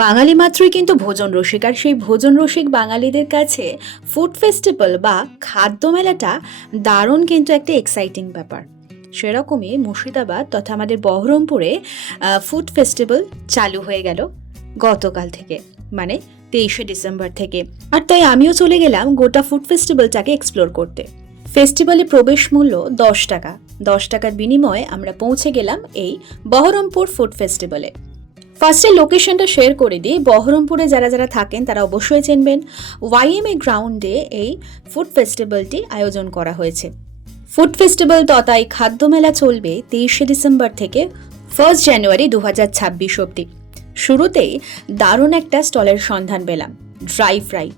বাঙালি মাত্রই কিন্তু ভোজন রসিক, আর সেই ভোজন রসিক বাঙালিদের কাছে ফুড ফেস্টিভ্যাল বা খাদ্য মেলাটা দারুণ কিন্তু একটা এক্সাইটিং ব্যাপার। সেরকমই মুর্শিদাবাদ তথা আমাদের বহরমপুরে ফুড ফেস্টিভ্যাল চালু হয়ে গেল গতকাল থেকে, মানে 23শে ডিসেম্বর থেকে। আর তাই আমিও চলে গেলাম গোটা ফুড ফেস্টিভ্যালটাকে এক্সপ্লোর করতে। ফেস্টিভ্যালে প্রবেশ মূল্য 10 টাকা। 10 টাকার বিনিময়ে আমরা পৌঁছে গেলাম এই বহরমপুর ফুড ফেস্টিভ্যালে। ফার্স্টে লোকেশনটা শেয়ার করে দিই। বহরমপুরে যারা যারা থাকেন তারা অবশ্যই চিনবেন, ওয়াইএমএ গ্রাউন্ডে এই ফুড ফেস্টিভ্যালটি আয়োজন করা হয়েছে। ফুড ফেস্টিভ্যাল তথা এই খাদ্য মেলা চলবে 23শে ডিসেম্বর থেকে 1 জানুয়ারি 2026 অবধি। শুরুতেই দারুণ একটা স্টলের সন্ধান পেলাম, dry fry,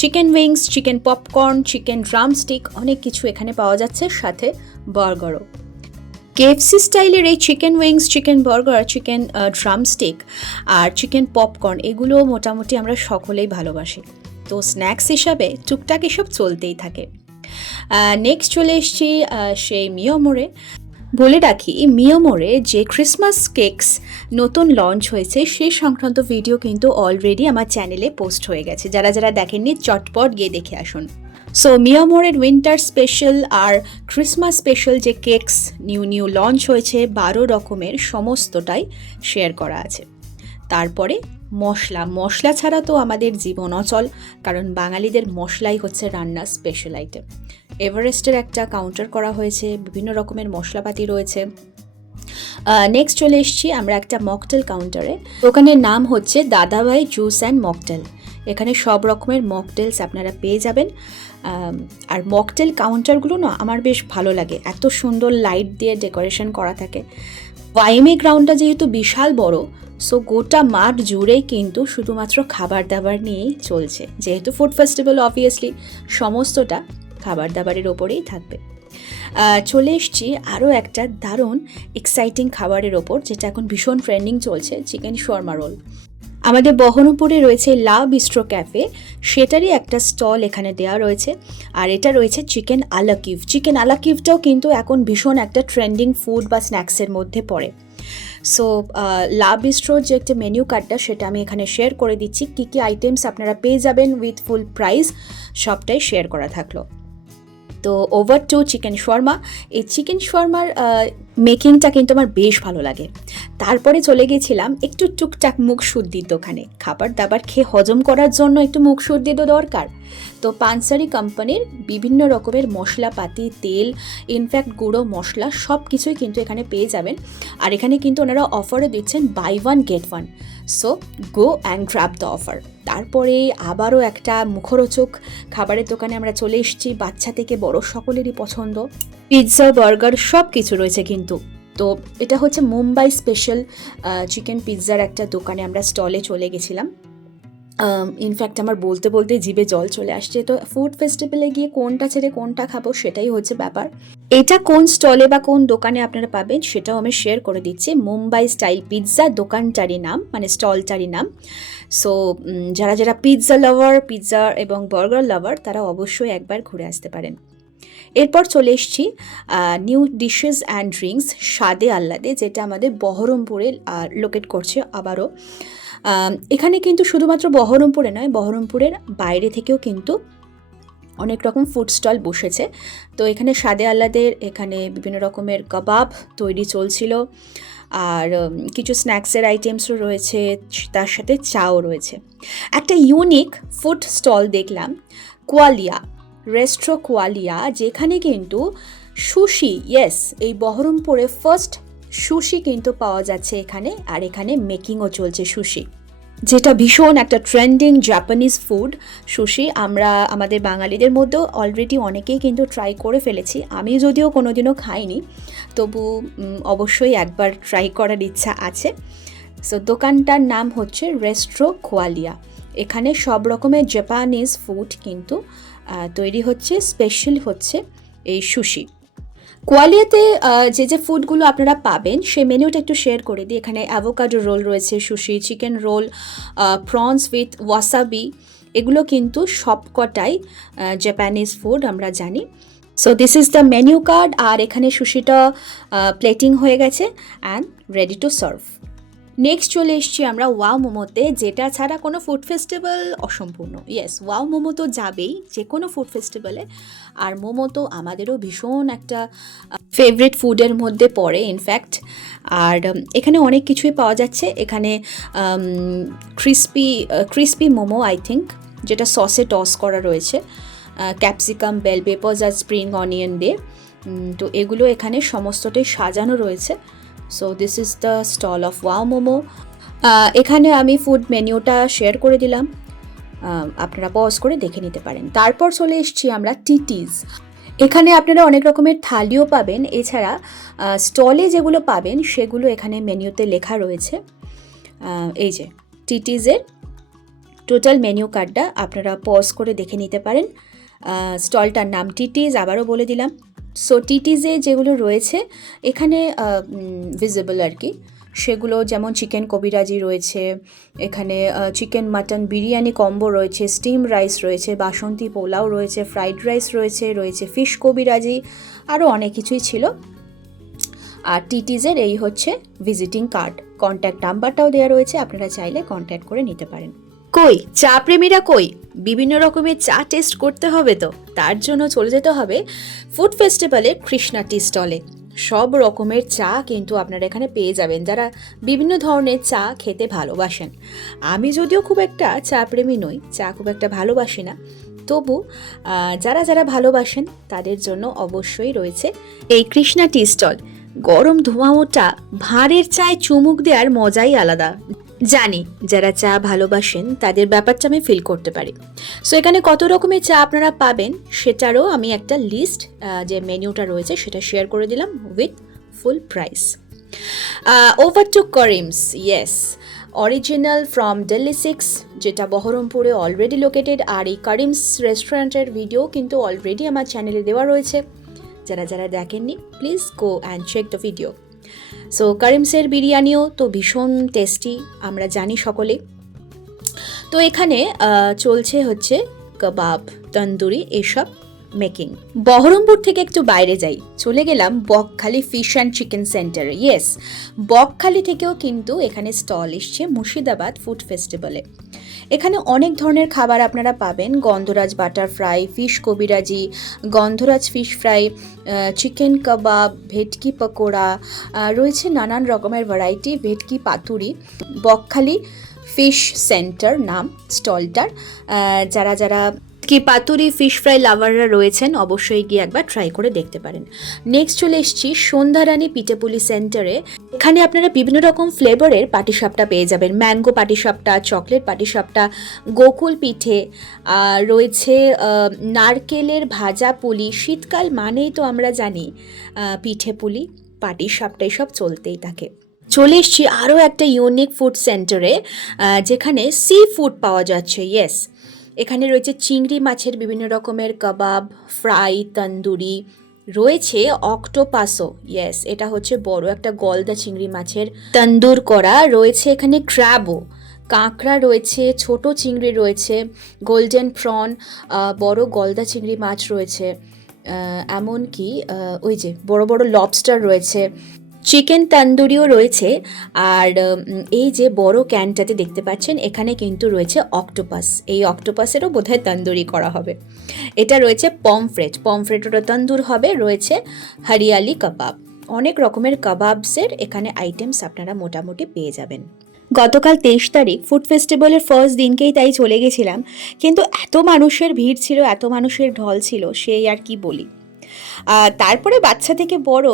chicken wings, chicken popcorn, chicken drumstick, অনেক কিছু এখানে পাওয়া যাচ্ছে, সাথে বার্গারও। কেএফসি স্টাইলের এই chicken wings, chicken burger, chicken drumstick আর চিকেন পপকর্ন এগুলো মোটামুটি আমরা সকলেই ভালোবাসি, তো স্ন্যাক্স হিসাবে টুকটাক এসব চলতেই থাকে। নেক্সট চলে এসেছি সেই মিয়ামোড়ে। বলে রাখি, মিয়ামোড়ে যে ক্রিসমাস কেকস নতুন লঞ্চ হয়েছে সেই সংক্রান্ত ভিডিও কিন্তু অলরেডি আমার চ্যানেলে পোস্ট হয়ে গেছে। যারা যারা দেখেননি চটপট গিয়ে দেখে আসুন। সো মিয়ামোরের উইন্টার স্পেশাল আর ক্রিসমাস স্পেশাল যে কেকস নিউ লঞ্চ হয়েছে 12 রকমের, সমস্তটাই শেয়ার করা আছে। তারপরে মশলা ছাড়া তো আমাদের জীবন অচল, কারণ বাঙালিদের মশলাই হচ্ছে রান্নার স্পেশাল আইটেম। এভারেস্টের একটা কাউন্টার করা হয়েছে, বিভিন্ন রকমের মশলাপাতি রয়েছে। নেক্সট চলে এসেছি আমরা একটা মকটেল কাউন্টারে। দোকানের নাম হচ্ছে দাদাভাই জুস অ্যান্ড মকটেল। এখানে সব রকমের মকটেলস আপনারা পেয়ে যাবেন। আর মকটেল কাউন্টারগুলো না আমার বেশ ভালো লাগে, এত সুন্দর লাইট দিয়ে ডেকোরেশন করা থাকে। ওয়াইএমএ গ্রাউন্ডটা যেহেতু বিশাল বড়, সো গোটা মাঠ জুড়েই কিন্তু শুধুমাত্র খাবার দাবার নিয়েই চলছে। যেহেতু ফুড ফেস্টিভ্যাল, অবভিয়াসলি সমস্তটা খাবার দাবারের ওপরেই থাকবে। চলে এসছি আরও একটা দারুণ এক্সাইটিং খাবারের ওপর, যেটা এখন ভীষণ ট্রেন্ডিং চলছে, চিকেন শর্মা রোল। আমাদের বহরমপুরে রয়েছে লা বিস্ট্রো ক্যাফে, সেটারই একটা স্টল এখানে দেওয়া রয়েছে। আর এটা রয়েছে চিকেন আলাকিভ। চিকেন আলাকিভটাও কিন্তু এখন ভীষণ একটা ট্রেন্ডিং ফুড বা স্ন্যাক্সের মধ্যে পড়ে। সো লা বিস্ট্রোর যে একটা মেনু কার্ডটা সেটা আমি এখানে শেয়ার করে দিচ্ছি, কী কী আইটেমস আপনারা পেয়ে যাবেন উইথ ফুল প্রাইস, সবটাই শেয়ার করা থাকলো। তো ওভার টু চিকেন শর্মা। এই চিকেন শর্মার মেকিংটা কিন্তু আমার বেশ ভালো লাগে। তারপরে চলে গেছিলাম একটু টুকটাক মুখ শুদ্ধির দোকানে। খাবার দাবার খেয়ে হজম করার জন্য একটু মুখ শুদ্ধি তো দরকার। তো পানসারি কোম্পানির বিভিন্ন রকমের মশলাপাতি, তেল, ইনফ্যাক্ট গুঁড়ো মশলা সব কিছুই কিন্তু এখানে পেয়ে যাবেন। আর এখানে কিন্তু ওনারা অফারও দিচ্ছেন buy 1 get 1। So go and grab the offer. তারপরে আবারও একটা মুখরোচক খাবারের দোকানে আমরা চলে এসেছি, বাচ্চা থেকে বড় সকলেরই পছন্দ। পিৎজা, বার্গার সব কিছু রয়েছে কিন্তু। তো এটা হচ্ছে মুম্বাই স্পেশাল চিকেন পিৎজার একটা দোকানে আমরা স্টলে চলে গেছিলাম। ইনফ্যাক্ট আমার বলতে বলতে জিভে জল চলে আসছে। তো ফুড ফেস্টিভ্যালে গিয়ে কোনটা ছেড়ে কোনটা খাবো সেটাই হচ্ছে ব্যাপার। এটা কোন স্টলে বা কোন দোকানে আপনারা পাবেন সেটাও আমি শেয়ার করে দিচ্ছি। মুম্বাই স্টাইল পিৎজা দোকানটারই নাম, মানে স্টলটারই নাম। সো যারা যারা পিৎজা লাভার, পিৎজা এবং বার্গার লাভার, তারা অবশ্যই একবার ঘুরে আসতে পারেন। এরপর চলে এসেছি নিউ ডিশেস অ্যান্ড ড্রিঙ্কস স্বাদে আহ্লাদে, যেটা আমাদের বহরমপুরে লোকেট করছে আবারও। এখানে কিন্তু শুধুমাত্র বহরমপুরে নয়, বহরমপুরের বাইরে থেকেও কিন্তু অনেক রকম ফুড স্টল বসেছে। তো এখানে স্বাদে আহ্লাদের এখানে বিভিন্ন রকমের কাবাব তৈরি চলছিল, আর কিছু স্ন্যাক্সের আইটেমসও রয়েছে, তার সাথে চাও রয়েছে। একটা ইউনিক ফুড স্টল দেখলাম, কোয়ালিয়া রেস্ট্রো কোয়ালিয়া, যেখানে কিন্তু সুশি, ইয়েস, এই বহরমপুরে ফার্স্ট সুশি কিন্তু পাওয়া যাচ্ছে এখানে। আর এখানে মেকিংও চলছে সুশি, যেটা ভীষণ একটা ট্রেন্ডিং জাপানিজ ফুড। সুশি আমরা আমাদের বাঙালিদের মধ্যেও অলরেডি অনেকেই কিন্তু ট্রাই করে ফেলেছি। আমি যদিও কোনোদিনও খাইনি, তবু অবশ্যই একবার ট্রাই করার ইচ্ছা আছে। সো দোকানটার নাম হচ্ছে রেস্ট্রো কোয়ালিয়া। এখানে সব রকমের জাপানিজ ফুড কিন্তু তৈরি হচ্ছে, স্পেশাল হচ্ছে এই সুশি। কোয়ালিয়াতে যে ফুডগুলো আপনারা পাবেন সেই মেনুটা একটু শেয়ার করে দিই। এখানে অ্যাভোকাডো রোল রয়েছে, sushi, chicken roll, prawns with wasabi, এগুলো কিন্তু সবকটাই জাপানিজ ফুড আমরা জানি। So this is the menu card. আর এখানে সুশিটা প্লেটিং হয়ে গেছে and ready to serve. Next চলে এসেছি আমরা ওয়াও মোমোতে, যেটা ছাড়া কোনো ফুড ফেস্টিভ্যাল অসম্পূর্ণ। ইয়েস, ওয়াও মোমো তো যাবেই যে কোনো ফুড ফেস্টিভ্যালে, আর মোমো তো আমাদেরও ভীষণ একটা ফেভারিট ফুডের মধ্যে পড়ে ইনফ্যাক্ট। আর এখানে অনেক কিছুই পাওয়া যাচ্ছে। এখানে ক্রিসপি মোমো আই থিঙ্ক, যেটা সসে টস করা রয়েছে, ক্যাপসিকাম, বেল পেপার্স আর স্প্রিং অনিয়ন দিয়ে। তো এগুলো এখানে সমস্তটাই সাজানো রয়েছে। So this is the stall of Wow Momo. এখানে আমি ফুড মেনিউটা শেয়ার করে দিলাম, আপনারা পজ করে দেখে নিতে পারেন। তারপর চলে এসেছি আমরা টিটিজ। এখানে আপনারা অনেক রকমের থালিও পাবেন, এছাড়া স্টলে যেগুলো পাবেন সেগুলো এখানে মেনিউতে লেখা রয়েছে। এই যে টিটিজের টোটাল মেনিউ কার্ডটা আপনারা পজ করে দেখে নিতে পারেন। স্টলটার নাম টিটিজ, আবারও বলে দিলাম। সো টিটিজে যেগুলো রয়েছে এখানে ভিজিবল আর কি, সেগুলো যেমন চিকেন কবিরাজি রয়েছে, এখানে চিকেন মাটন বিরিয়ানি কম্বো রয়েছে, স্টিম রাইস রয়েছে, বাসন্তী পোলাও রয়েছে, ফ্রাইড রাইস রয়েছে ফিশ কবিরাজি, আরও অনেক কিছুই ছিল। আর টিটিজের এই হচ্ছে ভিজিটিং কার্ড, কন্ট্যাক্ট নাম্বারটাও দেওয়া রয়েছে, আপনারা চাইলে কন্ট্যাক্ট করে নিতে পারেন। কই চা প্রেমীরা কই, বিভিন্ন রকমের চা টেস্ট করতে হবে, তো তার জন্য চলে যেতে হবে ফুড ফেস্টিভ্যালের কৃষ্ণা টি স্টলে। সব রকমের চা কিন্তু আপনারা এখানে পেয়ে যাবেন, যারা বিভিন্ন ধরনের চা খেতে ভালোবাসেন। আমি যদিও খুব একটা চা প্রেমী নই, চা খুব একটা ভালোবাসি না, তবু যারা যারা ভালোবাসেন তাদের জন্য অবশ্যই রয়েছে এই কৃষ্ণা টি স্টল। গরম ধোঁয়াওটা ভাঁড়ের চায় চুমুক দেওয়ার মজাই আলাদা। জানি যারা চা ভালোবাসেন তাদের ব্যাপারটা আমি ফিল করতে পারি। সো এখানে কত রকমের চা আপনারা পাবেন সেটারও আমি একটা লিস্ট, যে মেনিউটা রয়েছে সেটা শেয়ার করে দিলাম with full price. Over to Karim's, yes, original from Delhi 6, যেটা বহরমপুরে অলরেডি লোকেটেড। আর এই করিমস রেস্টুরেন্টের ভিডিও কিন্তু অলরেডি আমার চ্যানেলে দেওয়া রয়েছে, যারা যারা দেখেননি please go and check the video. So করিমসের বিরিয়ানিও তো ভীষণ টেস্টি, আমরা জানি সকলে। তো এখানে চলছে হচ্ছে কাবাব, তন্দুরি, এসব মেকিং। বহরমপুর থেকে একটু বাইরে যাই, চলে গেলাম বকখালি ফিশ অ্যান্ড চিকেন সেন্টারে। ইয়েস, বকখালি থেকেও কিন্তু এখানে স্টল এসছে মুর্শিদাবাদ ফুড ফেস্টিভ্যালে। এখানে অনেক ধরনের খাবার আপনারা পাবেন, গন্ধরাজ বাটার ফ্রাই, ফিশ কবিরাজি, গন্ধরাজ ফিশ ফ্রাই, চিকেন কাবাব, ভেটকি পকোড়া, রয়েছে নানান রকমের ভ্যারাইটি, ভেটকি পাতুরি। বকখালি ফিশ সেন্টার নাম স্টলটার। যারা যারা কি পাতুরি ফিশ ফ্রাই লাভাররা রয়েছেন অবশ্যই গিয়ে একবার ট্রাই করে দেখতে পারেন। নেক্সট চলে এসেছি সন্ধ্যারানী পিঠেপুলি সেন্টারে। এখানে আপনারা বিভিন্ন রকম ফ্লেভারের পাটিসাপটা পেয়ে যাবেন, ম্যাঙ্গো পাটিসাপটা, চকলেট পাটিসাপটা, গোকুল পিঠে, রয়েছে নারকেলের ভাজা পুলি। শীতকাল মানেই তো আমরা জানি পিঠে পুলি, পাটিসাপটা এসব চলতেই থাকে। চলে এসেছি আরও একটা ইউনিক ফুড সেন্টারে, যেখানে সি ফুড পাওয়া যাচ্ছে। ইয়েস, এখানে রয়েছে চিংড়ি মাছের বিভিন্ন রকমের কাবাব, ফ্রাই, তন্দুরি, রয়েছে অক্টোপাসও। ইয়েস, এটা হচ্ছে বড় একটা গলদা চিংড়ি মাছের তন্দুর করা, রয়েছে এখানে ক্র্যাবও, কাঁকড়া রয়েছে, ছোট চিংড়ি রয়েছে, গোল্ডেন প্রন, বড় গলদা চিংড়ি মাছ রয়েছে, এমনকি ওই যে বড় বড় লবস্টার রয়েছে, চিকেন তন্দুরিও রয়েছে। আর এই যে বড় ক্যানটাতে দেখতে পাচ্ছেন এখানে কিন্তু রয়েছে অক্টোপাস, এই অক্টোপাসেরও বোধহয় তন্দুরি করা হবে। এটা রয়েছে পমফ্রেটেরও তন্দুর হবে, রয়েছে হরিয়ালি কাবাব। অনেক রকমের কাবাবসের এখানে আইটেমস আপনারা মোটামুটি পেয়ে যাবেন। গতকাল 23 তারিখ ফুড ফেস্টিভ্যালের ফার্স্ট দিনকেই তাই চলে গেছিলাম, কিন্তু এত মানুষের ভিড় ছিল, এত মানুষের ঢল ছিল, সেই আর কি বলি। তারপরে বাচ্চা থেকে বড়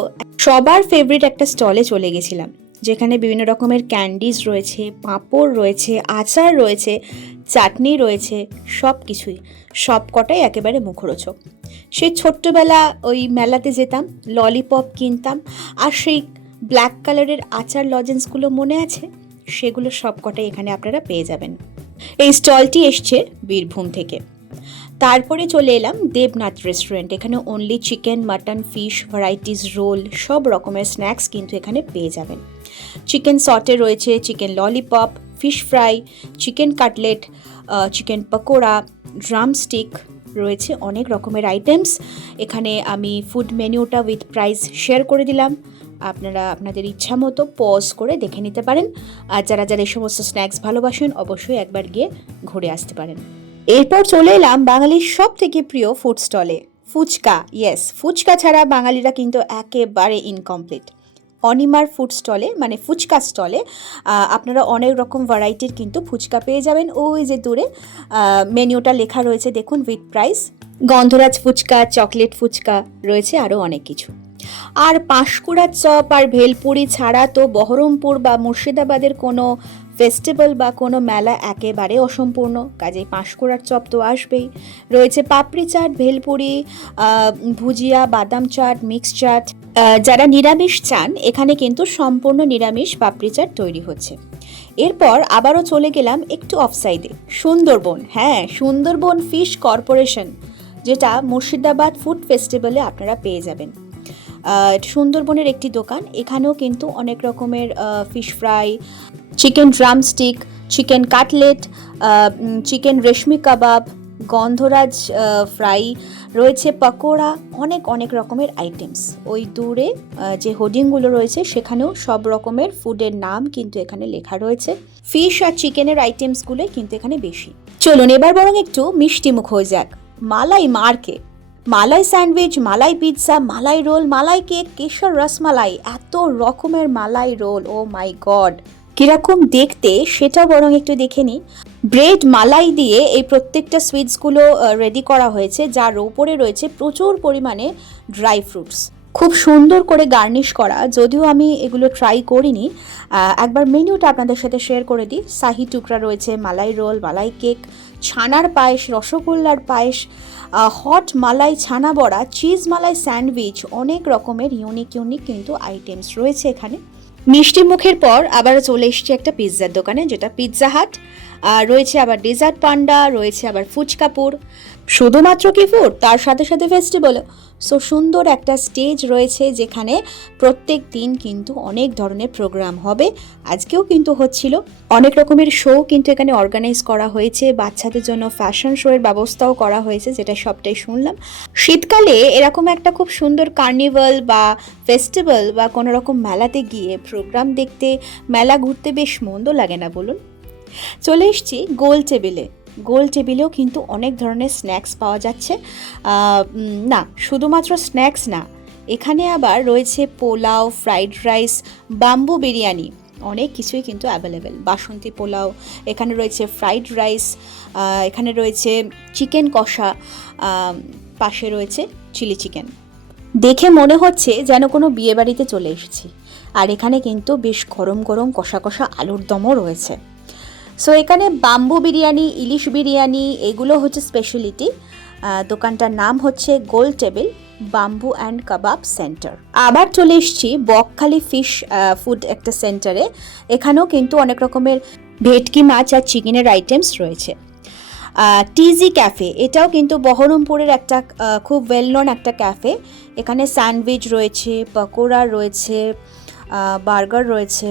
সবার ফেভারিট একটা স্টলে চলে গেছিলাম, যেখানে বিভিন্ন রকমের ক্যান্ডিজ রয়েছে, পাঁপড় রয়েছে, আচার রয়েছে, চাটনি রয়েছে, সব কিছুই, সব কটাই একেবারে মুখরোচক। সেই ছোট্টবেলা ওই মেলাতে যেতাম, ললিপপ কিনতাম, আর সেই ব্ল্যাক কালারের আচার লজেন্সগুলো মনে আছে, সেগুলো সব কটাই এখানে আপনারা পেয়ে যাবেন। এই স্টলটি এসছে বীরভূম থেকে। তারপরে চলে এলাম দেবনাথ রেস্টুরেন্ট। এখানে only chicken, mutton, fish, varieties, roll, সব রকমের স্ন্যাক্স কিন্তু এখানে পেয়ে যাবেন। চিকেন সটে রয়েছে, chicken lollipop, fish fry, chicken cutlet, chicken pakora, drumstick, রয়েছে অনেক রকমের আইটেমস। এখানে আমি ফুড মেনুটা উইথ প্রাইস শেয়ার করে দিলাম, আপনারা আপনাদের ইচ্ছা মতো পজ করে দেখে নিতে পারেন। আর যারা যারা এই সমস্ত স্ন্যাক্স ভালোবাসেন অবশ্যই একবার গিয়ে ঘুরে আসতে পারেন। এরপর চলে এলাম বাঙালির সব থেকে প্রিয় ফুড স্টলে, ফুচকা। ইয়েস, ফুচকা ছাড়া বাঙালিরা কিন্তু একেবারে ইনকমপ্লিট। অনিমার ফুড স্টলে মানে ফুচকা স্টলে আপনারা অনেক রকম ভ্যারাইটির কিন্তু ফুচকা পেয়ে যাবেন। ওই যে দূরে মেনুটা লেখা রয়েছে দেখুন, with price. Gondhoraj fuchka, chocolate fuchka রয়েছে, আরও অনেক কিছু। আর পাঁশকুড়ার চপ আর ভেলপুরি ছাড়া তো বহরমপুর বা মুর্শিদাবাদের কোনো ফেস্টিভ্যাল বা কোনো মেলা একেবারে অসম্পূর্ণ, কাজেই পাঁশকুড়ার চপ তো আসবেই। রয়েছে পাপড়ি চাট, ভেলপুরি, ভুজিয়া, বাদাম চাট, মিক্স চাট। যারা নিরামিষ চান এখানে কিন্তু সম্পূর্ণ নিরামিষ পাপড়ি চাট তৈরি হচ্ছে। এরপর আবারও চলে গেলাম একটু অফসাইডে, সুন্দরবন। হ্যাঁ, সুন্দরবন ফিশ কর্পোরেশন, যেটা মুর্শিদাবাদ ফুড ফেস্টিভ্যালে আপনারা পেয়ে যাবেন। সুন্দরবনের একটি দোকান, এখানেও কিন্তু অনেক রকমের fish fry, chicken drumstick, chicken cutlet, chicken reshmi kebab, গন্ধরাজ ফ্রাই রয়েছে, পকোড়া, অনেক অনেক রকমের আইটেমস। ওই দূরে যে হোর্ডিংগুলো রয়েছে সেখানেও সব রকমের ফুডের নাম কিন্তু এখানে লেখা রয়েছে। ফিশ আর চিকেনের আইটেমসগুলো কিন্তু এখানে বেশি। চলুন এবার বরং একটু মিষ্টি মুখ হয়ে যাক। মালাই মার্কে, মালাই স্যান্ডউইচ, মালাই পিৎজা, মালাই রোল, মালাই কেক, কেশর রসমালাই, এত রকমের মালাই রোল, ও মাই গড, কিরকম দেখতে সেটা বরং একটু দেখে নিই। ব্রেড মালাই দিয়ে এই প্রত্যেকটা সুইটসগুলো রেডি করা হয়েছে, যার ওপরে রয়েছে প্রচুর পরিমাণে ড্রাই ফ্রুটস, খুব সুন্দর করে গার্নিশ করা। যদিও আমি এগুলো ট্রাই করিনি, একবার মেনুটা আপনাদের সাথে শেয়ার করে দিই। শাহি টুকরা রয়েছে, মালাই রোল, মালাই কেক, ছানার পায়েস, রসগোল্লার পায়েস, হট মালাই ছানা বড়া, চিজ মালাই স্যান্ডউইচ, অনেক রকমের ইউনিক কিন্তু আইটেমস রয়েছে এখানে। মিষ্টি মুখের পর আবার চলে এসেছি একটা পিৎজার দোকানে, যেটা পিৎজা হাট। রয়েছে আবার ডেজার্ট পান্ডা, রয়েছে আবার ফুচকাপুর। শুধুমাত্র কি ফুড, তার সাথে সাথে ফেস্টিভ্যালও। সো সুন্দর একটা স্টেজ রয়েছে যেখানে প্রত্যেক দিন কিন্তু অনেক ধরনের প্রোগ্রাম হবে। আজকেও কিন্তু হচ্ছিল, অনেক রকমের শো কিন্তু এখানে অর্গানাইজ করা হয়েছে। বাচ্চাদের জন্য ফ্যাশন শো এর ব্যবস্থাও করা হয়েছে, যেটা সবটাই শুনলাম। শীতকালে এরকম একটা খুব সুন্দর কার্নিভাল বা ফেস্টিভ্যাল বা কোনো রকম মেলাতে গিয়ে প্রোগ্রাম দেখতে, মেলা ঘুরতে বেশ মন্দ লাগে না বলুন। চলে এসছি গোল টেবিলে। গোল টেবিলেও কিন্তু অনেক ধরনের স্ন্যাক্স পাওয়া যাচ্ছে। না, শুধুমাত্র স্ন্যাক্স না, এখানে আবার রয়েছে pulao, fried rice, bamboo biryani, অনেক কিছুই কিন্তু অ্যাভেলেবেল। বাসন্তী পোলাও, এখানে রয়েছে ফ্রাইড রাইস, এখানে রয়েছে চিকেন কষা, পাশে রয়েছে চিলি চিকেন। দেখে মনে হচ্ছে যেন কোনো বিয়েবাড়িতে চলে এসেছি। আর এখানে কিন্তু বেশ গরম গরম কষা কষা আলুর দমও রয়েছে। সো এখানে বাম্বু বিরিয়ানি, ইলিশ বিরিয়ানি, এগুলো হচ্ছে স্পেশালিটি। দোকানটার নাম হচ্ছে Gol table bamboo and kebab centre. আবার চলে এসেছি বকখালি ফিশ ফুড একটা সেন্টারে। এখানেও কিন্তু অনেক রকমের ভেটকি মাছ আর চিকেনের আইটেমস রয়েছে। টিজি ক্যাফে, এটাও কিন্তু বহরমপুরের একটা খুব ওয়েল নোন একটা ক্যাফে। এখানে স্যান্ডউইচ রয়েছে, পকোড়া রয়েছে, বার্গার রয়েছে।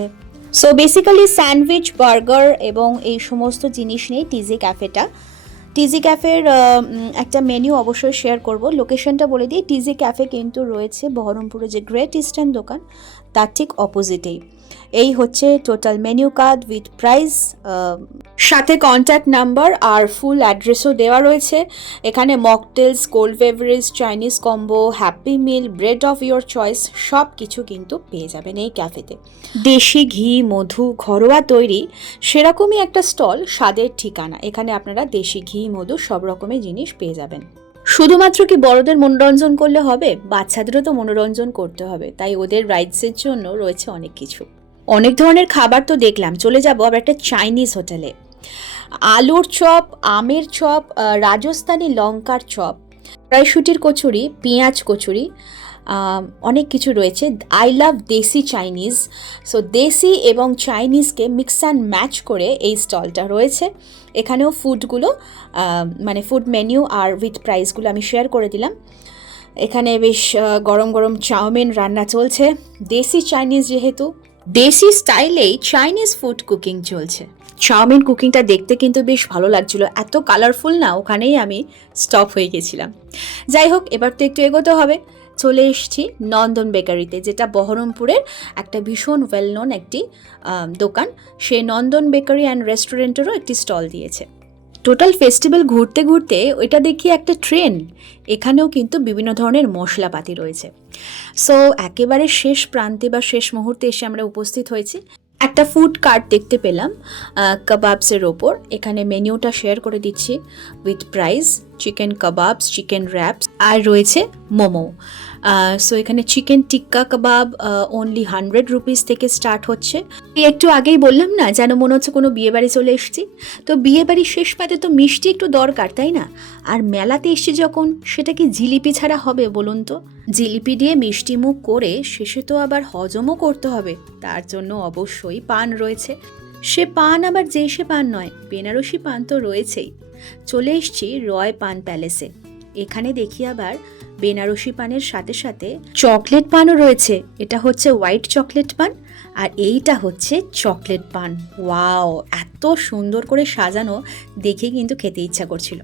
সো বেসিক্যালি স্যান্ডউইচ, বার্গার এবং এই সমস্ত জিনিস নিয়ে টিজি ক্যাফেটা। টিজি ক্যাফের একটা মেনু অবশ্যই শেয়ার করব, লোকেশনটা বলে দিই। টিজি ক্যাফে কিন্তু রয়েছে বহরমপুরে যে গ্রেট ইস্টার্ন দোকান, তার ঠিক অপোজিটেই। এই হচ্ছে total menu card with price, সাথে কন্ট্যাক্ট নাম্বার আর ফুল অ্যাড্রেসও দেওয়া রয়েছে। এখানে mocktails, cold beverage, Chinese combo, happy meal, bread of your choice, সব কিছু কিন্তু পেয়ে যাবেন এই ক্যাফেতে। দেশি ঘি, মধু, ঘরোয়া তৈরি, সেরকমই একটা স্টল, স্বাদের ঠিকানা। এখানে আপনারা দেশি ঘি, মধু, সব রকমের জিনিস পেয়ে যাবেন। শুধুমাত্র কি বড়দের মনোরঞ্জন করলে হবে, বাচ্চাদেরও তো মনোরঞ্জন করতে হবে, তাই ওদের রাইডসের জন্য রয়েছে অনেক কিছু। অনেক ধরনের খাবার তো দেখলাম, চলে যাব আবার একটা চাইনিজ হোটেলে। আলুর চপ, আমের চপ, রাজস্থানি লঙ্কার চপ, কড়াইশুটির কচুরি, পেঁয়াজ কচুরি, অনেক কিছু রয়েছে। আই লাভ দেশি চাইনিজ। সো দেশি এবং চাইনিজকে মিক্স অ্যান্ড ম্যাচ করে এই স্টলটা রয়েছে। এখানেও ফুডগুলো মানে ফুড মেনু আর উইথ প্রাইসগুলো আমি শেয়ার করে দিলাম। এখানে বেশ গরম গরম চাউমিন রান্না চলছে। দেশি চাইনিজ, যেহেতু দেশি স্টাইলেই চাইনিজ ফুড কুকিং চলছে। চাউমিন কুকিংটা দেখতে কিন্তু বেশ ভালো লাগছিল, এত কালারফুল না, ওখানেই আমি স্টপ হয়ে গেছিলাম। যাই হোক, এবার তো একটু এগোতে হবে। চলে এসেছি নন্দন বেকারিতে, যেটা বহরমপুরের একটা ভীষণ ওয়েল নোন একটি দোকান। সে নন্দন বেকারি অ্যান্ড রেস্টুরেন্টেরও একটি স্টল দিয়েছে। টোটাল ফেস্টিভ্যাল ঘুরতে ঘুরতে ওইটা দেখি একটা ট্রেন, এখানেও কিন্তু বিভিন্ন ধরনের মশলাপাতি রয়েছে। সো একেবারে শেষ প্রান্তে বা শেষ মুহূর্তে এসে আমরা উপস্থিত হয়েছি। একটা ফুড কার্ট দেখতে পেলাম কাবাবসের ওপর। এখানে মেনিউটা শেয়ার করে দিচ্ছি with price, chicken kebabs, chicken wraps, আর রয়েছে মোমো। সো এখানে chicken tikka kebab only 100 rupees থেকে স্টার্ট হচ্ছে। একটু আগেই বললাম না, যেন মনে হচ্ছে কোনো বিয়েবাড়ি চলে এসেছি। তো বিয়েবাড়ির শেষ পাতে তো মিষ্টি একটু দরকার, তাই না? আর মেলাতে এসছি যখন, সেটা কি জিলিপি ছাড়া হবে বলুন তো? জিলিপি দিয়ে মিষ্টি মুখ করে শেষে তো আবার হজমও করতে হবে, তার জন্য অবশ্যই পান রয়েছে। সে পান আবার যে সে পান নয়, বেনারসি পান তো রয়েছেই। চলে এসছি রয় পান প্যালেসে। এখানে দেখি আবার বেনারসি পানের সাথে সাথে চকলেট পানও রয়েছে। এটা হচ্ছে হোয়াইট চকলেট পান, আর এইটা হচ্ছে চকলেট পান। ওয়াও, এত সুন্দর করে সাজানো, দেখে কিন্তু খেতে ইচ্ছা করছিল।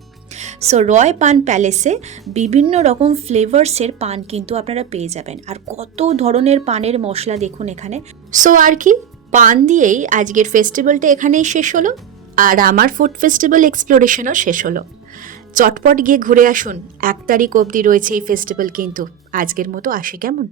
সো রয় পান প্যালেসে বিভিন্ন রকম ফ্লেভার্সের পান কিন্তু আপনারা পেয়ে যাবেন, আর কত ধরনের পানের মশলা দেখুন এখানে। সো আর কি, পান দিয়েই আজকের ফেস্টিভ্যালটা এখানেই শেষ হলো, আর আমার ফুড ফেস্টিভ্যাল এক্সপ্লোরেশনও শেষ হলো। চটপট গিয়ে ঘুরে আসুন, 1 তারিখ অবধি রয়েছে এই ফেস্টিভ্যাল কিন্তু। আজকের মতো আসি, কেমন?